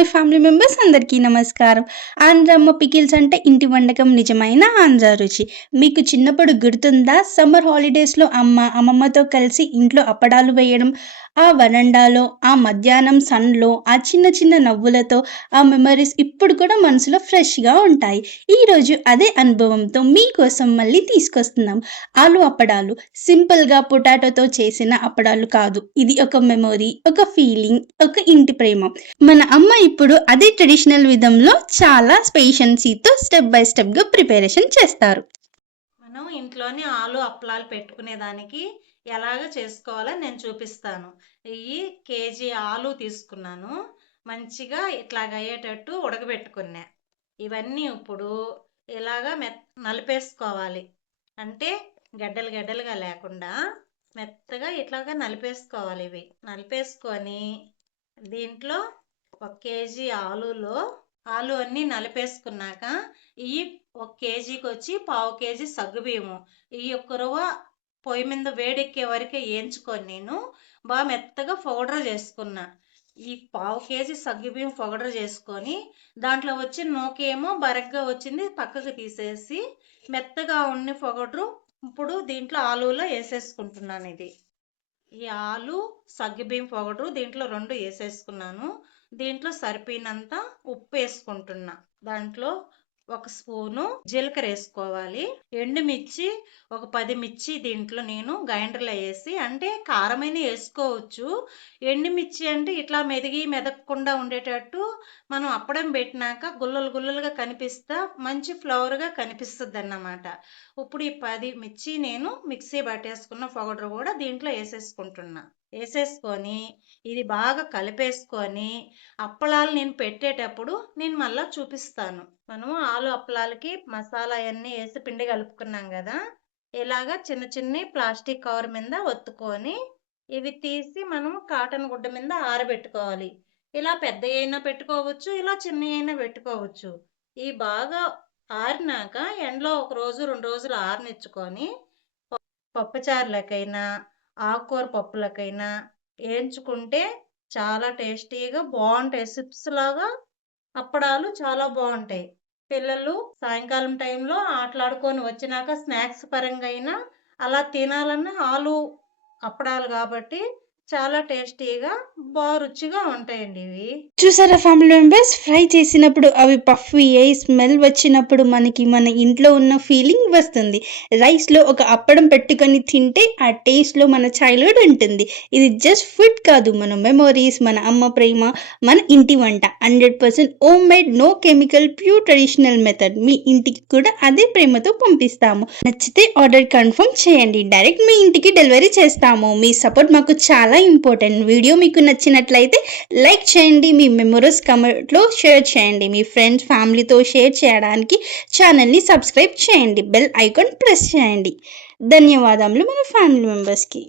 My family members అందరికీ నమస్కారం. ఆంధ్రమ్మ pickles అంటే ఇంటి వంటకం, నిజమైన ఆంధ్ర రుచి. మీకు చిన్నప్పుడు గుర్తుందా? సమ్మర్ హాలిడేస్‌లో అమ్మమ్మతో కలిసి ఇంట్లో అప్పడాలు వేయడం, ఆ వరండాలో, ఆ మధ్యాహ్నం సన్‌లో, ఆ చిన్న చిన్న నవ్వులతో ఆ మెమరీస్ ఇప్పుడు కూడా మనసులో ఫ్రెష్‌గా ఉంటాయి. ఈరోజు అదే అనుభవంతో మీకోసం మళ్ళీ తీసుకొస్తున్నాం. ఆలు అప్పడాలు. సింపుల్‌గా పొటాటోతో చేసిన అప్పడాలు కాదు. ఇది ఒక మెమొరీ, ఒక ఫీలింగ్, ఒక ఇంటి ప్రేమ. మన అమ్మ ఇప్పుడు అదే ట్రెడిషనల్ విధంలో చాలా పేషెన్సీతో స్టెప్ బై స్టెప్‌గా ప్రిపరేషన్ చేస్తారు. మనం ఇంట్లోనే ఆలు అప్పలాలు పెట్టుకునేదానికి ఎలాగ చేసుకోవాలో నేను చూపిస్తాను. ఇవి కేజీ ఆలు తీసుకున్నాను. మంచిగా ఇట్లాగ అయ్యేటట్టు ఉడకబెట్టుకున్నా. ఇవన్నీ ఇప్పుడు ఇలాగ నలిపేసుకోవాలి. అంటే గడ్డలు గడ్డలుగా లేకుండా మెత్తగా ఇట్లాగా నలిపేసుకోవాలి. ఇవి నలిపేసుకొని దీంట్లో 1 కేజీ ఆలు అన్నీ నలిపేసుకున్నాక ఈ 1 కేజీకి వచ్చి పావు కేజీ సగ్గుబియ్యము ఈ ఒక్క రవ్వ పొయ్యి మీద వేడెక్కే వరకు వేయించుకొని నేను బాగా మెత్తగా పౌడర్ చేసుకున్నా. ఈ పావు కేజీ సగ్గుబియ్యం పౌడర్ చేసుకొని దాంట్లో వచ్చి నూకేమో బరగ్గా వచ్చింది పక్కకు తీసేసి మెత్తగా ఉన్న పౌడరు ఇప్పుడు దీంట్లో ఆలులో వేసేసుకుంటున్నాను. ఈ ఆలు సగ్గుబియ్యం పౌడరు దీంట్లో 2 వేసేసుకున్నాను. దీంట్లో సరిపోయినంత ఉప్పు వేసుకుంటున్నా. దాంట్లో 1 స్పూను జీలకర్ర వేసుకోవాలి. ఎండుమిర్చి ఒక 10 మిర్చి దీంట్లో నేను గ్రైండర్లో వేసి, అంటే కారమైన వేసుకోవచ్చు. ఎండుమిర్చి అంటే ఇట్లా మెదగకుండా ఉండేటట్టు మనం అప్పడం పెట్టినాక గుల్లలు గుల్లలుగా కనిపిస్తా మంచి ఫ్లవర్గా కనిపిస్తుంది అన్నమాట. ఇప్పుడు ఈ 10 మిర్చి నేను మిక్సీ పట్టేసుకున్న పౌడర్ కూడా దీంట్లో వేసేసుకుంటున్నా. వేసేసుకొని ఇది బాగా కలిపేసుకొని అప్పలాలు నేను పెట్టేటప్పుడు నేను మళ్ళీ చూపిస్తాను. మనము ఆలు అప్పలాలకి మసాలా అవన్నీ వేసి పిండి కలుపుకున్నాం కదా, ఇలాగా చిన్న చిన్న ప్లాస్టిక్ కవర్ మీద ఒత్తుకొని ఇవి తీసి మనము కాటన్ గుడ్డ మీద ఆరబెట్టుకోవాలి. ఇలా పెద్ద అయినా పెట్టుకోవచ్చు, ఇలా చిన్న అయినా పెట్టుకోవచ్చు. ఇవి బాగా ఆరినాక ఎండలో 1 రోజు 2 రోజులు ఆరనిచ్చుకొని పప్పుచారులకైనా ఆకుకూర పప్పులకైనా వేయించుకుంటే చాలా టేస్టీగా బాగుంటాయి. చిప్స్ లాగా అప్పడాలు చాలా బాగుంటాయి. పిల్లలు సాయంకాలం టైంలో ఆటలాడుకొని వచ్చినాక స్నాక్స్ పరంగా అయినా అలా తినాలన్న ఆలు అప్పడాలు కాబట్టి చాలా టేస్టీగా బాగా రుచిగా ఉంటాయండి ఇవి. చూసారా ఫ్యామిలీ మెంబర్స్, ఫ్రై చేసినప్పుడు అవి పఫీ అయి స్మెల్ వచ్చినప్పుడు మనకి మన ఇంట్లో ఉన్న ఫీలింగ్ వస్తుంది. రైస్లో ఒక అప్పడం పెట్టుకొని తింటే ఆ టేస్ట్లో మన చైల్డ్హుడ్ ఉంటుంది. ఇది జస్ట్ ఫుడ్ కాదు, మన మెమొరీస్, మన అమ్మ ప్రేమ, మన ఇంటి వంట. 100% homemade, no chemical, pure traditional method. మీ ఇంటికి కూడా అదే ప్రేమతో పంపిస్తాము. నచ్చితే ఆర్డర్ కన్ఫర్మ్ చేయండి, డైరెక్ట్ మీ ఇంటికి డెలివరీ చేస్తాము. మీ సపోర్ట్ మాకు చాలా ఇంపార్టెంట్. వీడియో మీకు నచ్చినట్లయితే లైక్ చేయండి, మీ మెమరీస్ కమెంట్లో షేర్ చేయండి, మీ ఫ్రెండ్స్ ఫ్యామిలీతో షేర్ చేయడానికి ఛానల్ని సబ్స్క్రైబ్ చేయండి, బెల్ ఐకాన్ ప్రెస్ చేయండి. ధన్యవాదములు మన ఫ్యామిలీ మెంబర్స్కి.